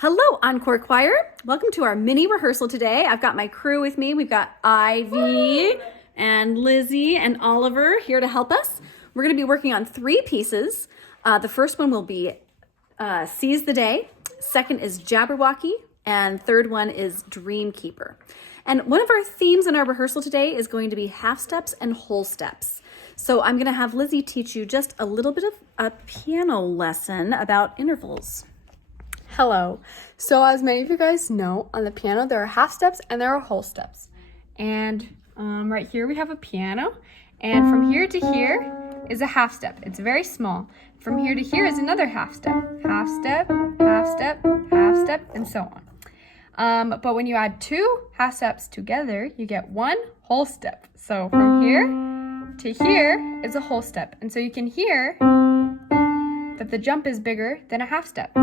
Hello, Encore Choir. Welcome to our mini rehearsal today. I've got my crew with me. We've got Ivy and Lizzie and Oliver here to help us. We're going to be working on 3 pieces. The first one will be Seize the Day. Second is Jabberwocky. And third one is Dream Keeper. And one of our themes in our rehearsal today is going to be half steps and whole steps. So I'm going to have Lizzie teach you just a little bit of a piano lesson about intervals. Hello. So as many of you guys know, on the piano there are half steps and there are whole steps. And right here we have a piano, and from here to here is a half step. It's very small. From here to here is another half step. Half step, half step, half step, and so on. But when you add 2 half steps together, you get 1 whole step. So from here to here is a whole step. And so you can hear that the jump is bigger than a half step.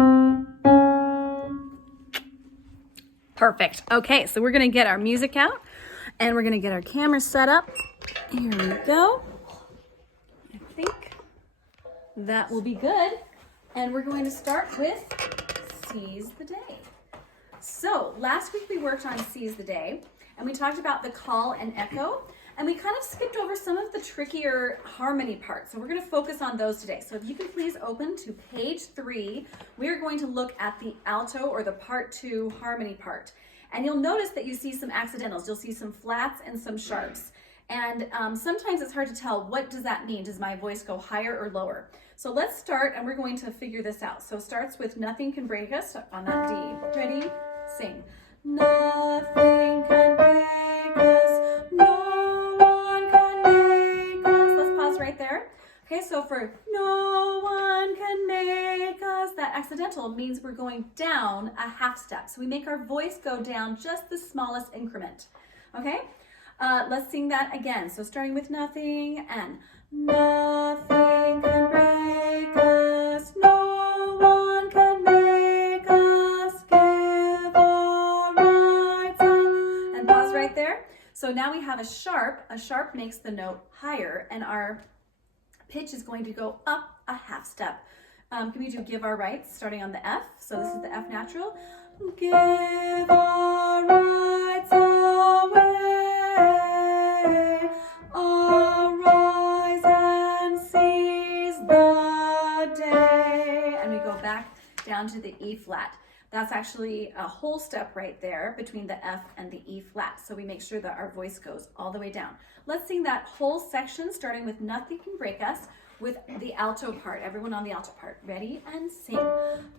Perfect. Okay, so we're going to get our music out and we're going to get our camera set up. Here we go. I think that will be good. And we're going to start with Seize the Day. So last week we worked on Seize the Day and we talked about the call and echo. And we kind of skipped over some of the trickier harmony parts. So we're going to focus on those today. So if you can please open to page 3, we are going to look at the alto or the part 2 harmony part. And you'll notice that you see some accidentals. You'll see some flats and some sharps. And sometimes it's hard to tell, what does that mean? Does my voice go higher or lower? So let's start and we're going to figure this out. So it starts with Nothing Can Break Us on that D. Ready? Sing. Nothing can break us, no one can make us. Let's pause right there. Okay, so for no one can make us, that accidental means we're going down a half step. So we make our voice go down just the smallest increment. Okay, let's sing that again. So starting with nothing and nothing can break us, no one can make us give our rights up. And pause right there. So now we have a sharp. A sharp makes the note higher and our pitch is going to go up a half step. Can we do give our rights starting on the F? So this is the F natural. Give our rights away, arise and seize the day. And we go back down to the E flat. That's actually a whole step right there between the F and the E flat. So we make sure that our voice goes all the way down. Let's sing that whole section starting with Nothing Can Break Us with the alto part. Everyone on the alto part. Ready and sing.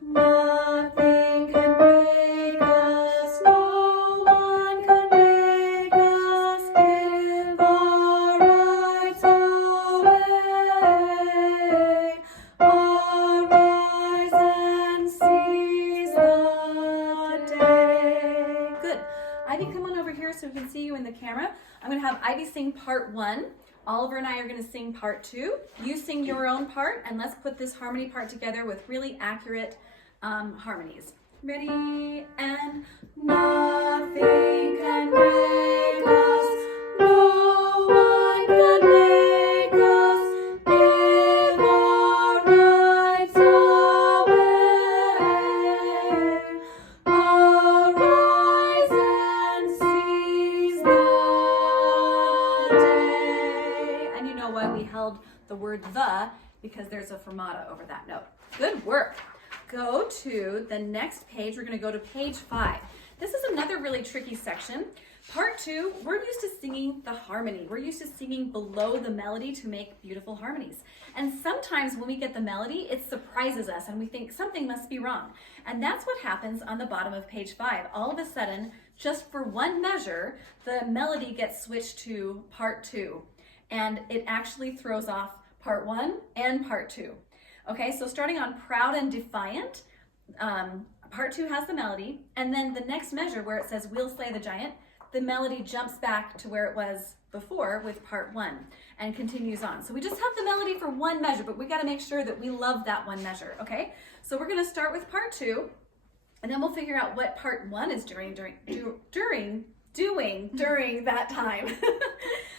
Nothing can break us, no one can make us give our rights away. Arise and seize the day. Good. Ivy, come on over here so we can see you in the camera. I'm going to have Ivy sing part 1. Oliver and I are going to sing part 2. You sing your own part, and let's put this harmony part together with really accurate harmonies. Ready? And nothing can break us, no one can make us give our rights away. Arise and seize the day. And you know why we held the word the, because there's a fermata over that note. Good work. Go to the next page. We're going to go to page 5. This is another really tricky section. Part 2, we're used to singing the harmony. We're used to singing below the melody to make beautiful harmonies. And sometimes when we get the melody, it surprises us and we think something must be wrong. And that's what happens on the bottom of page 5. All of a sudden, just for one measure, the melody gets switched to part 2. And it actually throws off part 1 and part 2. Okay, so starting on Proud and Defiant, part 2 has the melody, and then the next measure where it says We'll Slay the Giant, the melody jumps back to where it was before with part 1 and continues on. So we just have the melody for one measure, but we got to make sure that we love that one measure, okay? So we're going to start with part 2, and then we'll figure out what part 1 is doing during that time.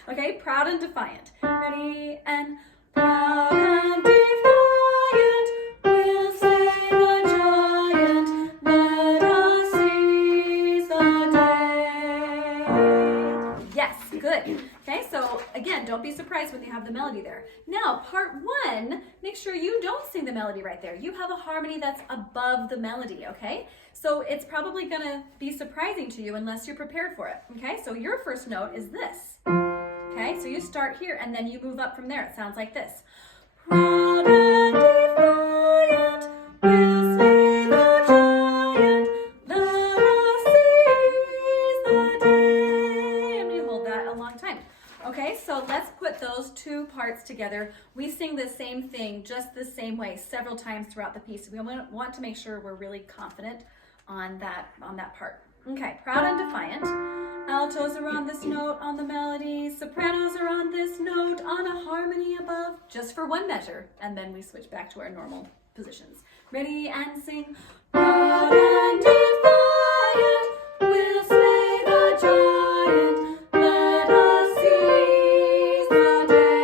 Okay, Proud and Defiant. Ready, and proud and defiant, we'll slay the giant. surprised when you have the melody there. Now, part one, make sure you don't sing the melody right there. You have a harmony that's above the melody, okay? So it's probably gonna be surprising to you unless you're prepared for it, okay? So your first note is this, okay? So you start here and then you move up from there. It sounds like this. Proud and defiant, we'll slay the giant, let us seize the day. And we hold that a long time. Okay, so let's put those two parts together. We sing the same thing just the same way several times throughout the piece. We want to make sure we're really confident on that part. Okay, proud and defiant. Altos are on this note on the melody. Sopranos are on this note on a harmony above, just for one measure, and then we switch back to our normal positions. Ready and sing. Proud and defiant, we'll slay the giant. Let us seize the day.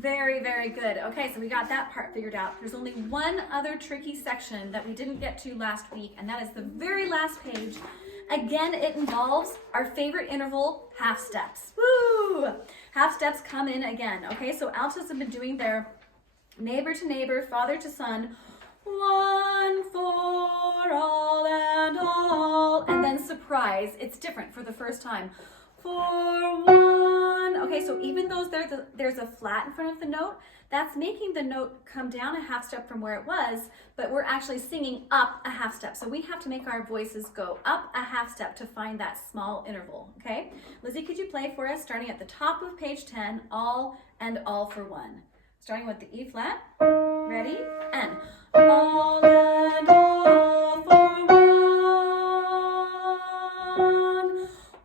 Very, very good. Okay, so we got that part figured out. There's only one other tricky section that we didn't get to last week, and that is the very last page. Again, it involves our favorite interval, half steps. Woo! Half steps come in again. Okay, so altos have been doing their neighbor to neighbor, father to son, one for all, and then surprise, it's different for the first time. For one. Okay, so even though there's a flat in front of the note, that's making the note come down a half step from where it was, but we're actually singing up a half step. So we have to make our voices go up a half step to find that small interval, okay? Lizzie, could you play for us, starting at the top of page 10, all and all for one. Starting with the E flat. Ready? And all and all for one.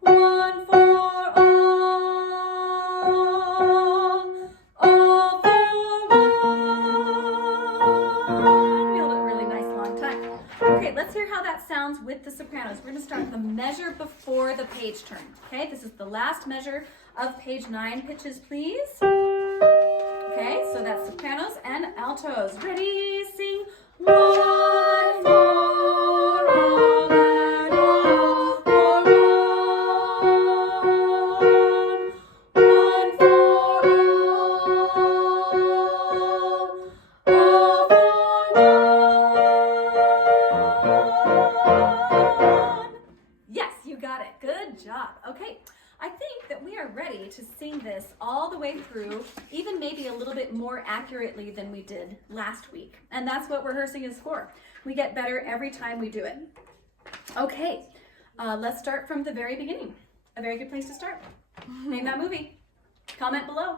One for all for one. We hold it a really nice long time. Okay, let's hear how that sounds with the sopranos. We're going to start the measure before the page turn. Okay, this is the last measure of page 9. Pitches, please. Okay, so that's sopranos and altos. Ready, sing. One for all and all for one. One for all for one. Yes, you got it. Good job. Okay. I think that we are ready to sing this all the way through, even maybe a little bit more accurately than we did last week. And that's what rehearsing is for. We get better every time we do it. Okay, let's start from the very beginning. A very good place to start. Name that movie. Comment below.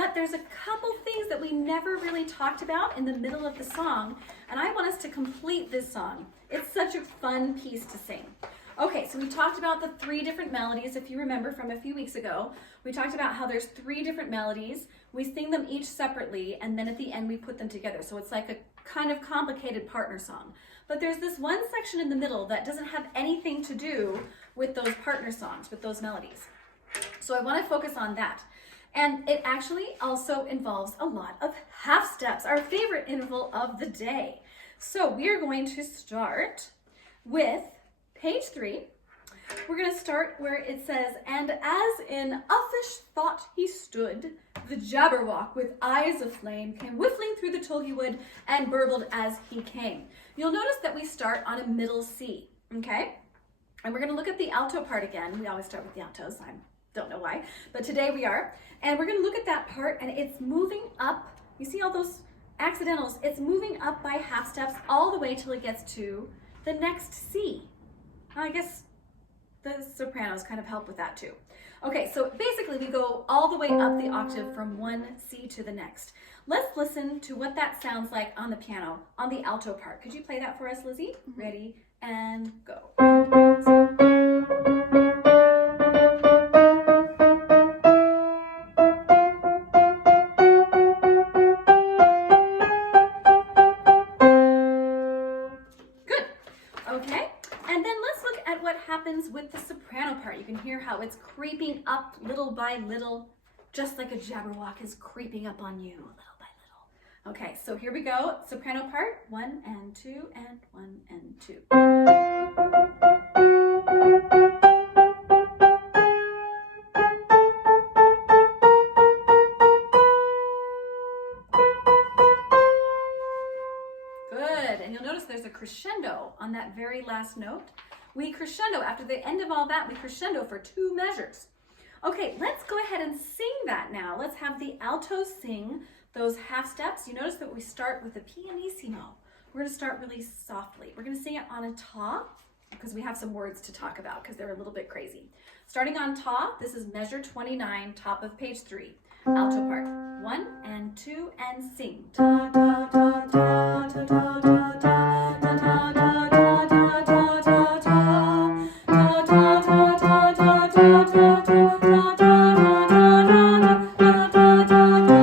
But there's a couple things that we never really talked about in the middle of the song, and I want us to complete this song. It's such a fun piece to sing. Okay, so we talked about the 3 different melodies. If you remember from a few weeks ago, we talked about how there's 3 different melodies. We sing them each separately, and then at the end we put them together. So it's like a kind of complicated partner song. But there's this one section in the middle that doesn't have anything to do with those partner songs, with those melodies. So I want to focus on that. And it actually also involves a lot of half steps, our favorite interval of the day. So we are going to start with page 3. We're going to start where it says, and as in uffish thought he stood, the Jabberwock with eyes of flame came whiffling through the tulgey wood and burbled as he came. You'll notice that we start on a middle C, okay? And we're going to look at the alto part again. We always start with the altos. I don't know why, but today we are. And we're going to look at that part, and it's moving up. You see all those accidentals? It's moving up by half steps all the way till it gets to the next C. Well, I guess the sopranos kind of help with that too. Okay, so basically we go all the way up the octave from one C to the next. Let's listen to what that sounds like on the piano, on the alto part. Could you play that for us, Lizzie? Ready, and go. Good. Okay. And then let's look at what happens with the soprano part. You can hear how it's creeping up little by little, just like a Jabberwock is creeping up on you little by little. Okay, so here we go. Soprano part, 1 and 2 and 1 and 2. Good, and you'll notice there's a crescendo on that very last note. We crescendo, after the end of all that, we crescendo for 2 measures. Okay, let's go ahead and sing that now. Let's have the altos sing those half steps. You notice that we start with the pianissimo. We're gonna start really softly. We're gonna sing it on a ta, because we have some words to talk about, because they're a little bit crazy. Starting on ta, this is measure 29, top of page 3. Alto part, 1 and 2, and sing. Ta ta ta ta ta ta ta ta ta ta ta ta ta ta ta ta.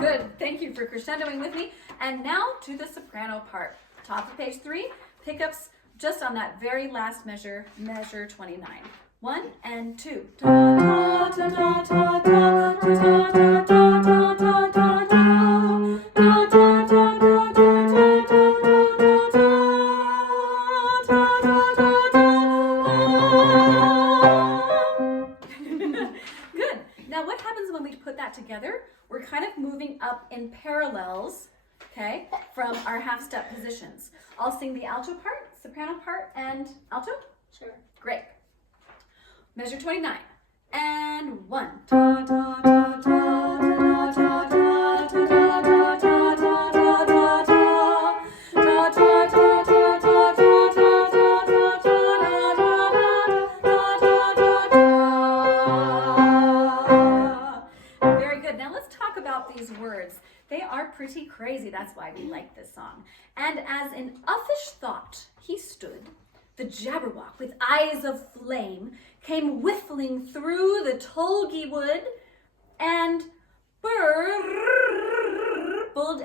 Good, thank you for crescendoing with me. And now to the soprano part. Top of page 3, pickups just on that very last measure, measure 29. 1 and 2. Ta ta ta ta ta ta ta ta ta ta ta ta ta. Good. Now what happens when we put that together? We're kind of moving up in parallels, okay, from our half step positions. I'll sing the alto part, soprano part, and alto? Sure. Great. Measure 29. And 1. Ta ta ta ta ta ta ta ta ta ta ta ta ta ta. Ta ta ta ta ta ta ta ta ta ta. Very good. Now let's talk about these words. They are pretty crazy. That's why we like this song. And as in uffish thought he stood, the Jabberwock with eyes of flame came whiffling through the tulgey wood and burbled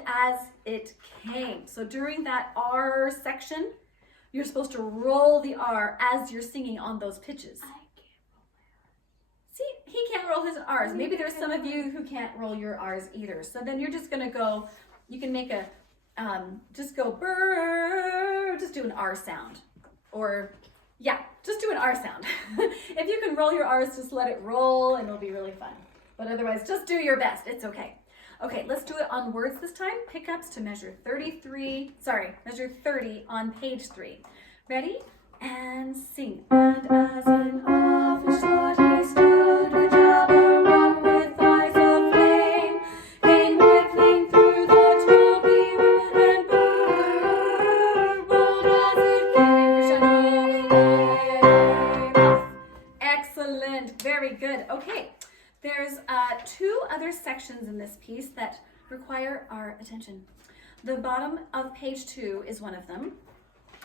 as it came. So during that R section, you're supposed to roll the R as you're singing on those pitches. See, he can't roll his R's. Maybe there's some of you who can't roll your R's either. So then you're just gonna go, you can make a, just go brrr, just do an R sound. Or, yeah, just do an R sound. If you can roll your R's, just let it roll and it'll be really fun. But otherwise, just do your best. It's okay. Okay, let's do it on words this time. Pickups to measure 30 on page 3. Ready? And sing. And as in offish thought he stood, the Jabberwock with eyes of flame came whiffling through the tulgey wood and burbled as it came. Crescendo. Excellent. Very good. Okay, Okay, there's two other sections in this piece that require our attention. The bottom of page 2 is one of them.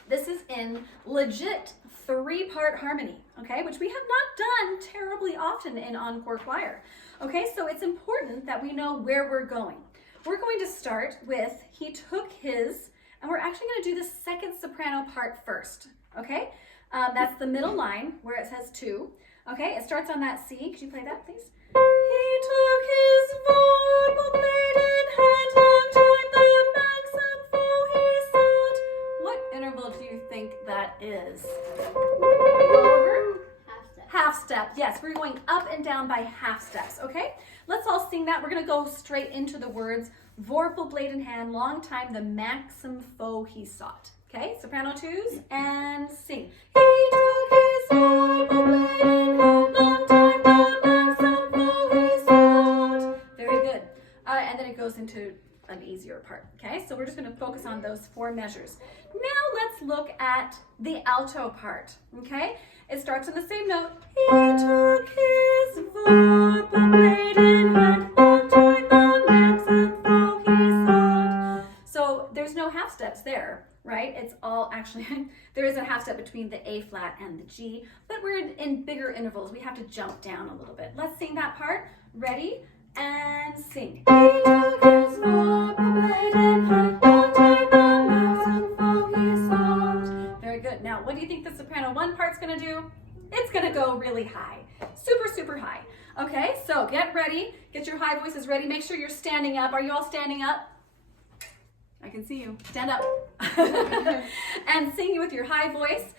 This is in legit 3-part harmony, okay, which we have not done terribly often in Encore choir. Okay, so it's important that we know where we're going. We're going to start with he took his, and we're actually going to do the second soprano part first, okay? That's the middle line where it says 2. Okay, it starts on that C. Could you play that, please? He took his vorpal blade in hand, long time the maxim foe he sought. What interval do you think that is? Oliver? Half step. Half step. Yes, we're going up and down by half steps, okay? Let's all sing that. We're going to go straight into the words. Vorpal blade in hand, long time the maxim foe he sought. Okay, soprano 2s, and sing. He took his vorpal blade in hand, long time the maxim foe he sought. Very good. And then it goes into an easier part. Okay, so we're just going to focus on those 4 measures. Now let's look at the alto part. Okay, it starts on the same note. He took his vorpal blade in hand, long time the maxim foe he sought. So there's no half steps there. Right? It's all actually, there is a half step between the A flat and the G, but we're in bigger intervals. We have to jump down a little bit. Let's sing that part. Ready? And sing. He took his vorpal blade in hand, long time the maxim foe he sought. Very good. Now, what do you think the soprano 1 part's going to do? It's going to go really high. Super, super high. Okay, so get ready. Get your high voices ready. Make sure you're standing up. Are you all standing up? I can see you. Stand up. And sing with your high voice.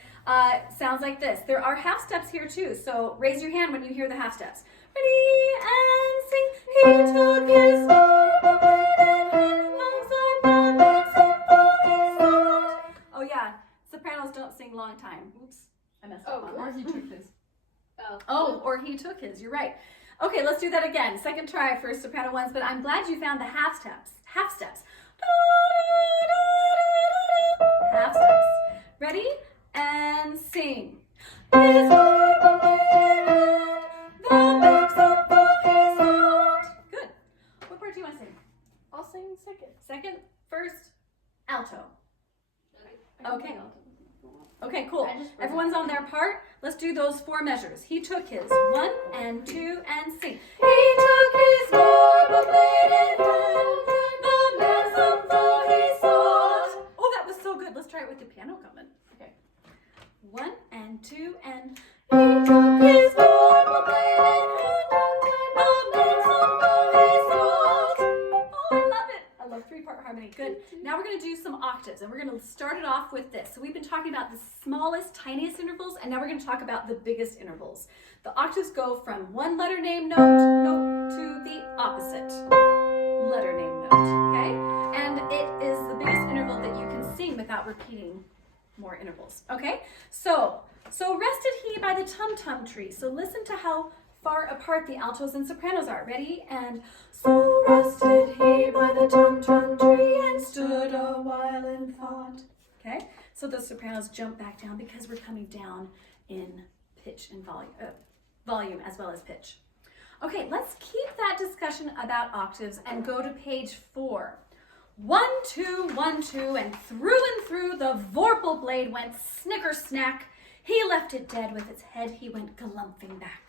Sounds like this. There are half steps here too, so raise your hand when you hear the half steps. Ready, and sing. He took his vorpal blade in hand, long time the maxim foe he sought. Oh yeah, sopranos don't sing long time. Oops, I messed up on Or that. he took his. Oh, or he took his. You're right. Okay, let's do that again. Second try for soprano 1s, but I'm glad you found the half steps. Half steps. Half steps. Ready? And sing. His vorpal blade in hand, the maxim foe he sought. Good. What part do you want to sing? I'll sing second. Second, first, alto. I can Okay. sing alto. Okay, cool. I just- Everyone's on their part. Let's do those 4 measures. He took his 1 and 2 and sing. He took his vorpal blade in hand, the maxim foe he sought. Oh, that was so good. Let's try it with the piano coming. Okay. 1 and 2 and he took his vorpal blade in hand, the maxim foe he sought. Oh, I love it. I love 3-part harmony. Good. Now we're going to do some octaves, and we're going to start it off with this. So we've been talking about the smallest, tiniest intervals, and now we're going to talk about the biggest intervals. The octaves go from one letter name note to the opposite letter name note, okay? And it is the biggest interval that you can sing without repeating more intervals, okay? So rested he by the tum-tum tree. So listen to how far apart the altos and sopranos are. Ready? And so rested he by the tum-tum tree and stood a while in thought. Okay? So the sopranos jump back down because we're coming down in pitch and volume as well as pitch. Okay, let's keep that discussion about octaves and go to page 4. 1, 2, 1, 2, and through the vorpal blade went snicker snack. He left it dead with its head, he went galumphing back.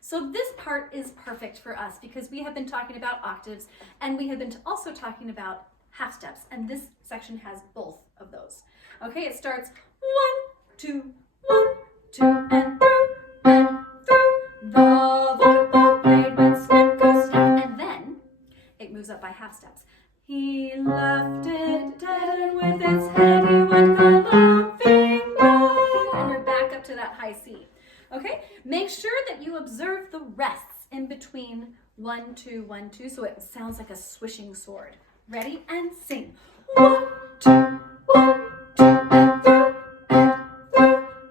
So this part is perfect for us because we have been talking about octaves and we have been also talking about half steps, and this section has both of those. Okay, it starts 1, 2, 1, 2, and through the vorpal blade went snicker snack, and then it moves up by half steps. He left it dead, and with its head he went galumphing back. And we're back up to that high C. Okay, make sure that you observe the rests in between 1, 2, 1, 2, so it sounds like a swishing sword. Ready? And sing. 1, 2, 1, 2, and through. The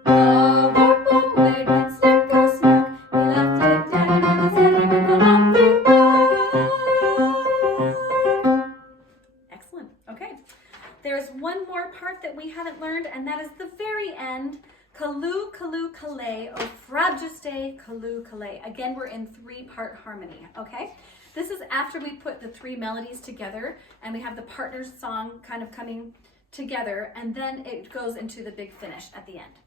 vorpal blade went snicker snack. He left it dead, and with its head he went galumphing back. Excellent. Okay. There's one more part that we haven't learned, and that is the very end. Kaloo, kaloo, kalay, oh frabjuste, kaloo, kalay. Again, we're in 3-part harmony, okay? This is after we put the 3 melodies together and we have the partner song kind of coming together, and then it goes into the big finish at the end.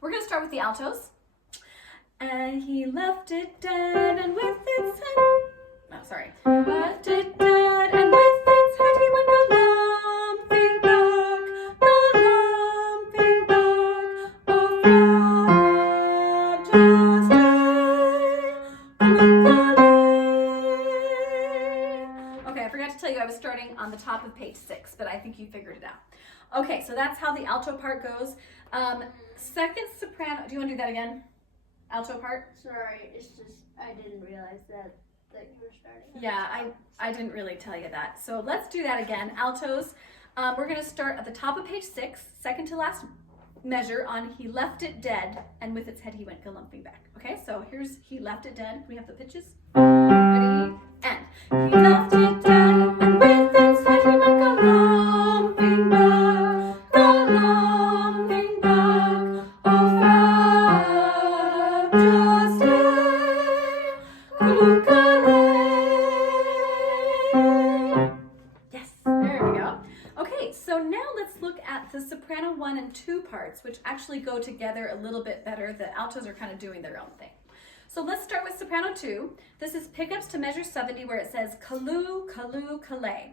We're gonna start with the altos. And he left it dead and with its head, left it dead and with its head he went galumphing back, oh frabjous day. Okay, I forgot to tell you I was starting on the top of page 6, but I think you figured it out. Okay, so that's how the alto part goes. Second soprano, do you want to do that again? Alto part? Sorry, it's just I didn't realize that you were starting. Yeah, I didn't really tell you that. So let's do that again. Altos, we're going to start at the top of page 6, second to last measure on he left it dead, and with its head he went galumphing back. Okay, so here's he left it dead. We have the pitches. Ready? And he left it dead, and with its head he went galumphing back, galumphing back. Oh, frabjous day, kaloo, kalay. Yes, there we go. Okay, so now let's look at the soprano 1 and 2 parts, which actually go together a little bit better. The altos are kind of doing their own thing. So let's start with soprano 2. This is pickups to measure 70, where it says kaloo, kaloo, kalay.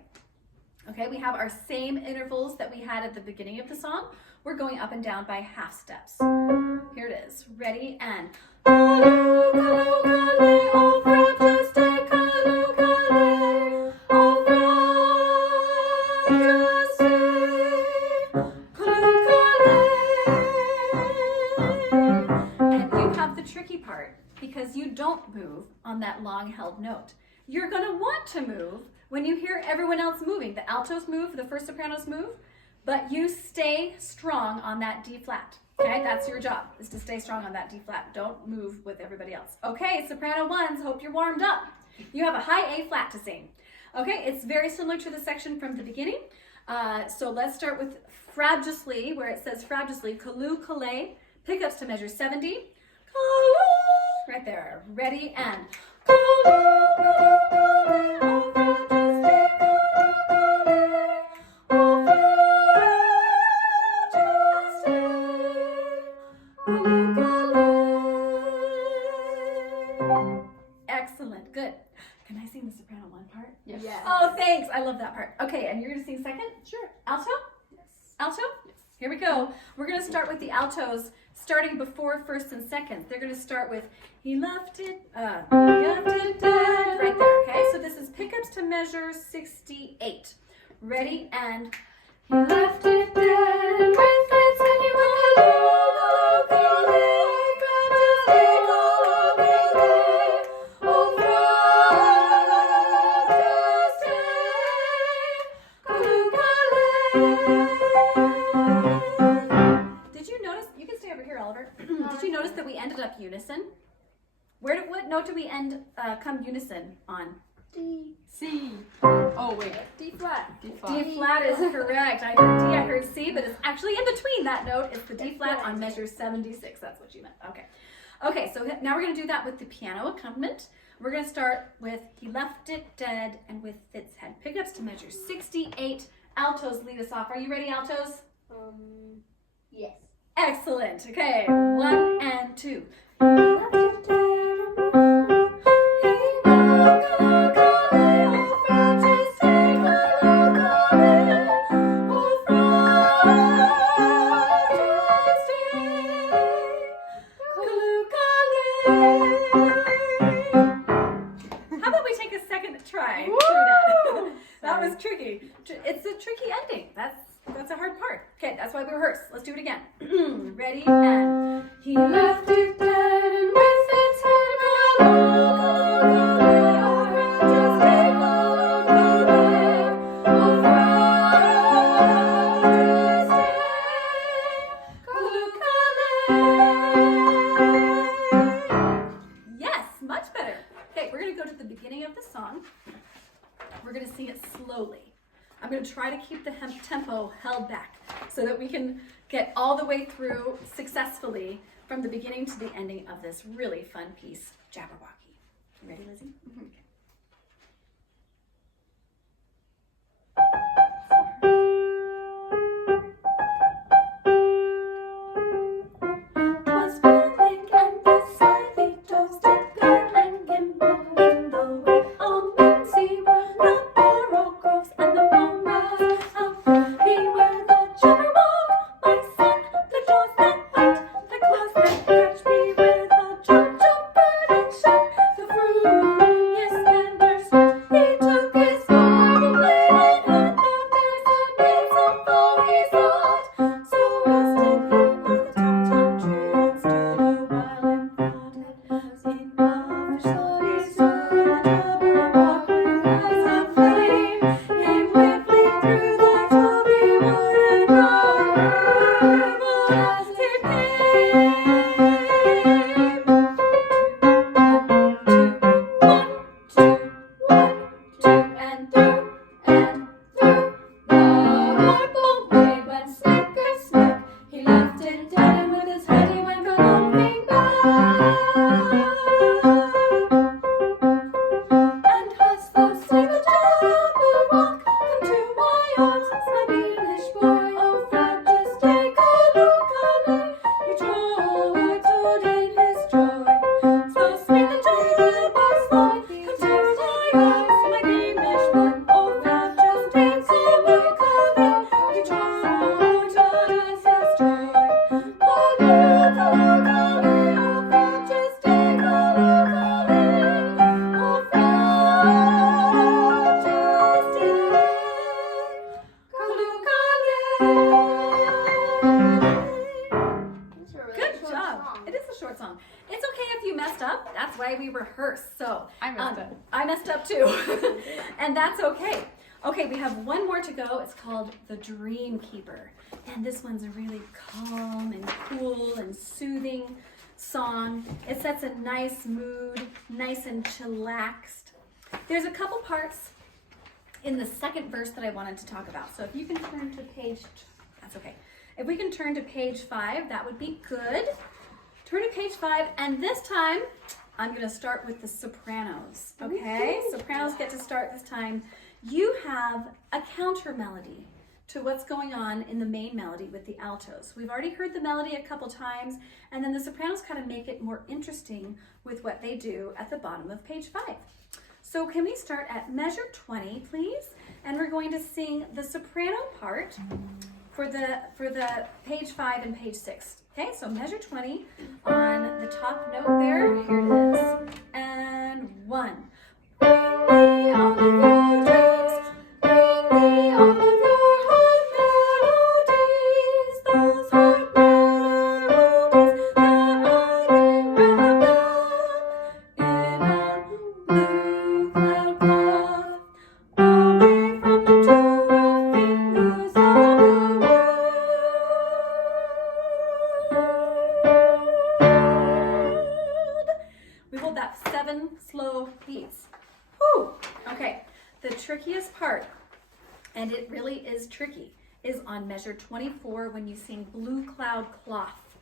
Okay, we have our same intervals that we had at the beginning of the song. We're going up and down by half steps. Here it is. Ready? And kaloo, kaloo, kalay, oh frabjous day, kaloo, kalay, oh frabjous day, kaloo, kalay. And you have the tricky part, because you don't move on that long held note. You're going to want to move when you hear everyone else moving. The altos move, the first sopranos move, but you stay strong on that D flat. Okay, that's your job, is to stay strong on that D flat. Don't move with everybody else. Okay, soprano 1s, hope you're warmed up. You have a high A flat to sing. Okay, it's very similar to the section from the beginning. So let's start with frabjously, where it says frabjously, kaloo, kalay, pickups to measure 70. Kaloo, right there. Ready? And kaloo, kaloo, kalay, oh frabjous day, kaloo, kalay, oh frabjous day, kaloo, kalay. Excellent. Good. Can I sing the soprano 1 part? Yes. Yes. Oh, thanks. I love that part. Okay, and you're going to sing second? Sure. Alto? Yes. Alto? Yes. Here we go. We're going to start with the altos, starting before first and second. They're going to start with he left it dead, right there. Okay, so this is pickups to measure 68. Ready? And he left it dead, and with its head he went kaloo, kaloo, kalay, frabjous day, kaloo, kalay, oh frabjous day, kaloo, kalay. Did you notice? You can stay over here, Oliver. Did you notice that we ended up unison? What note do we come unison on? D. C. Oh, wait. D flat. D flat. D flat is correct. I heard D, I heard C, but it's actually in between that note. It's the D flat on measure 76. That's what you meant. Okay. Okay, so now we're going to do that with the piano accompaniment. We're going to start with he left it dead, and with its head pickups to measure 68. Altos lead us off. Are you ready, altos? Yes. Excellent. Okay, 1 and 2. He left it dead, try through that. That was tricky. It's a tricky ending. That's a hard part. Okay, that's why we rehearse. Let's do it again. Ready? And he left it dead, and with its head kaloo, kaloo, kalay, oh frabjous day, kaloo, kalay, oh frabjous day, kaloo, kalay. Yes, much better. Okay, we're going to go to the beginning of the song. We're going to sing it slowly. I'm going to try to keep the tempo held back. so that we can get all the way through successfully from the beginning to the ending of this really fun piece, Jabberwocky. You ready, Lizzie? Mm-hmm. Okay. That's why we rehearse. So I messed up. I messed up too. And that's okay. Okay, we have one more to go. It's called the Dream Keeper. And this one's a really calm and cool and soothing song. It sets a nice mood, nice and chillaxed. There's a couple parts in the second verse that I wanted to talk about. So if you can turn to that's okay. If we can turn to page 5, that would be good. Turn to page 5, and this time I'm going to start with the sopranos, okay? Sopranos get to start this time. You have a counter melody to what's going on in the main melody with the altos. We've already heard the melody a couple times, and then the sopranos kind of make it more interesting with what they do at the bottom of page 5. So can we start at measure 20, please? And we're going to sing the soprano part for the page 5 and page 6. Okay, so measure 20 on the top note there. Here it is. And 1. Bring me all of your dreams. Bring me all of your heart melodies. Those heart melodies that I may wrap in a blue cloud cloth. Away from the two fingers of the world. We hold that 7 slow beats. Whew. Okay, the trickiest part, and it really is tricky, is on measure 24 when you sing Blue Cloud Cloth.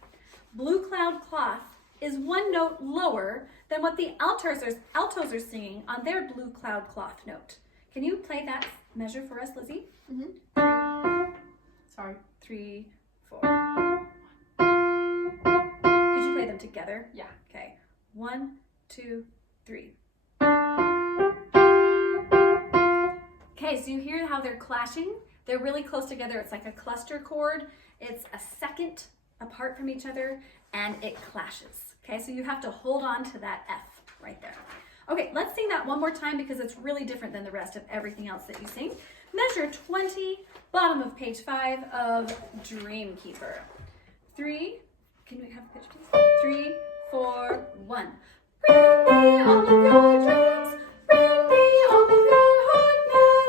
Blue Cloud Cloth is 1 note lower than what the altos are singing on their Blue Cloud Cloth note. Can you play that measure for us, Lizzie? Mm-hmm. Sorry. 3, 4. Could you play them together? Yeah. Okay. 1, 2, 3. Okay, so you hear how they're clashing? They're really close together. It's like a cluster chord. It's a second apart from each other, and it clashes. Okay, so you have to hold on to that F right there. Okay, let's sing that one more time because it's really different than the rest of everything else that you sing. Measure 20, bottom of page 5 of Dream Keeper. 3, can we have a pitch please? 3, 4, 1. Bring me all of your dreams. Bring me all of your heart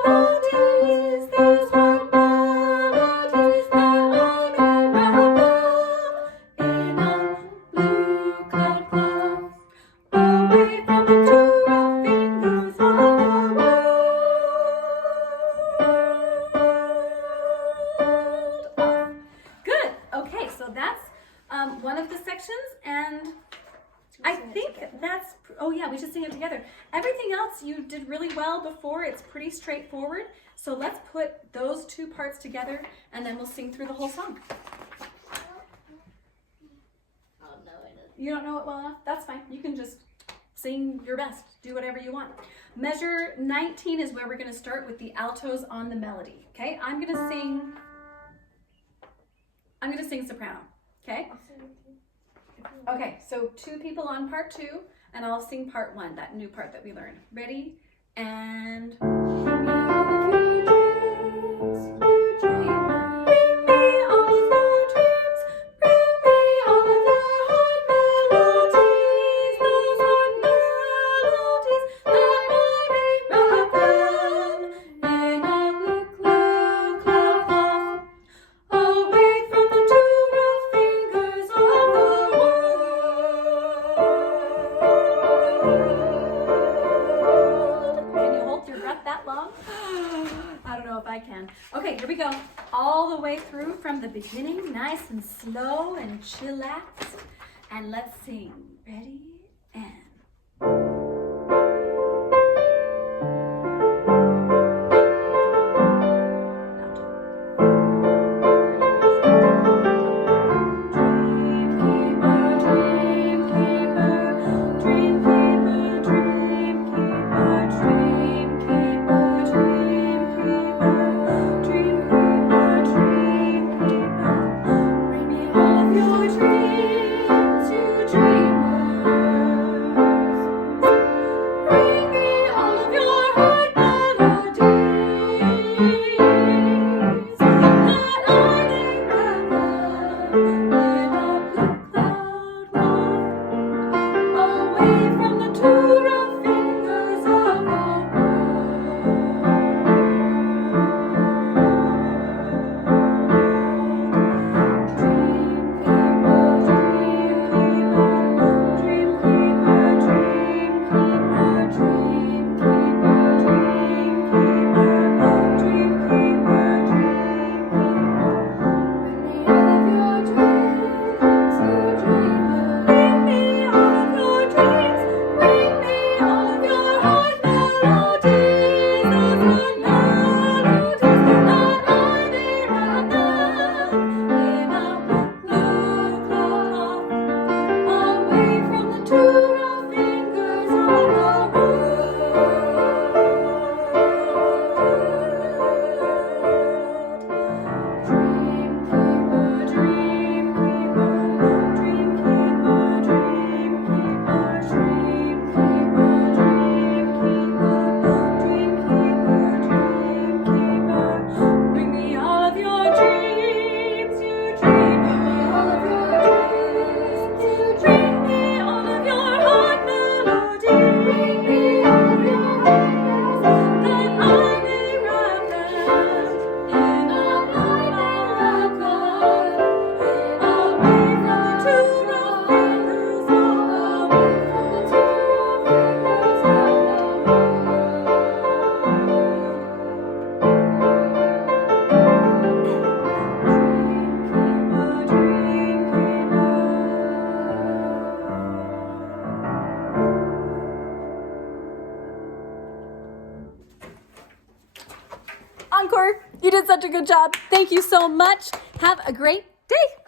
melodies. Those heart melodies that I may wrap up in a blue cloud cloth. Away from the two rough fingers of the world. Off. it together. Everything else you did really well before. It's pretty straightforward. So let's put those two parts together and then we'll sing through the whole song. Oh, no, it doesn't. You don't know it well enough? That's fine. You can just sing your best. Do whatever you want. Measure 19 is where we're going to start with the altos on the melody. Okay? I'm going to sing soprano. Okay? Okay, so two people on part 2, and I'll sing part 1, that new part that we learned. Ready? And... Okay, here we go. All the way through from the beginning, nice and slow and chillaxed. And let's sing. Ready? And... Encore, you did such a good job. Thank you so much. Have a great day.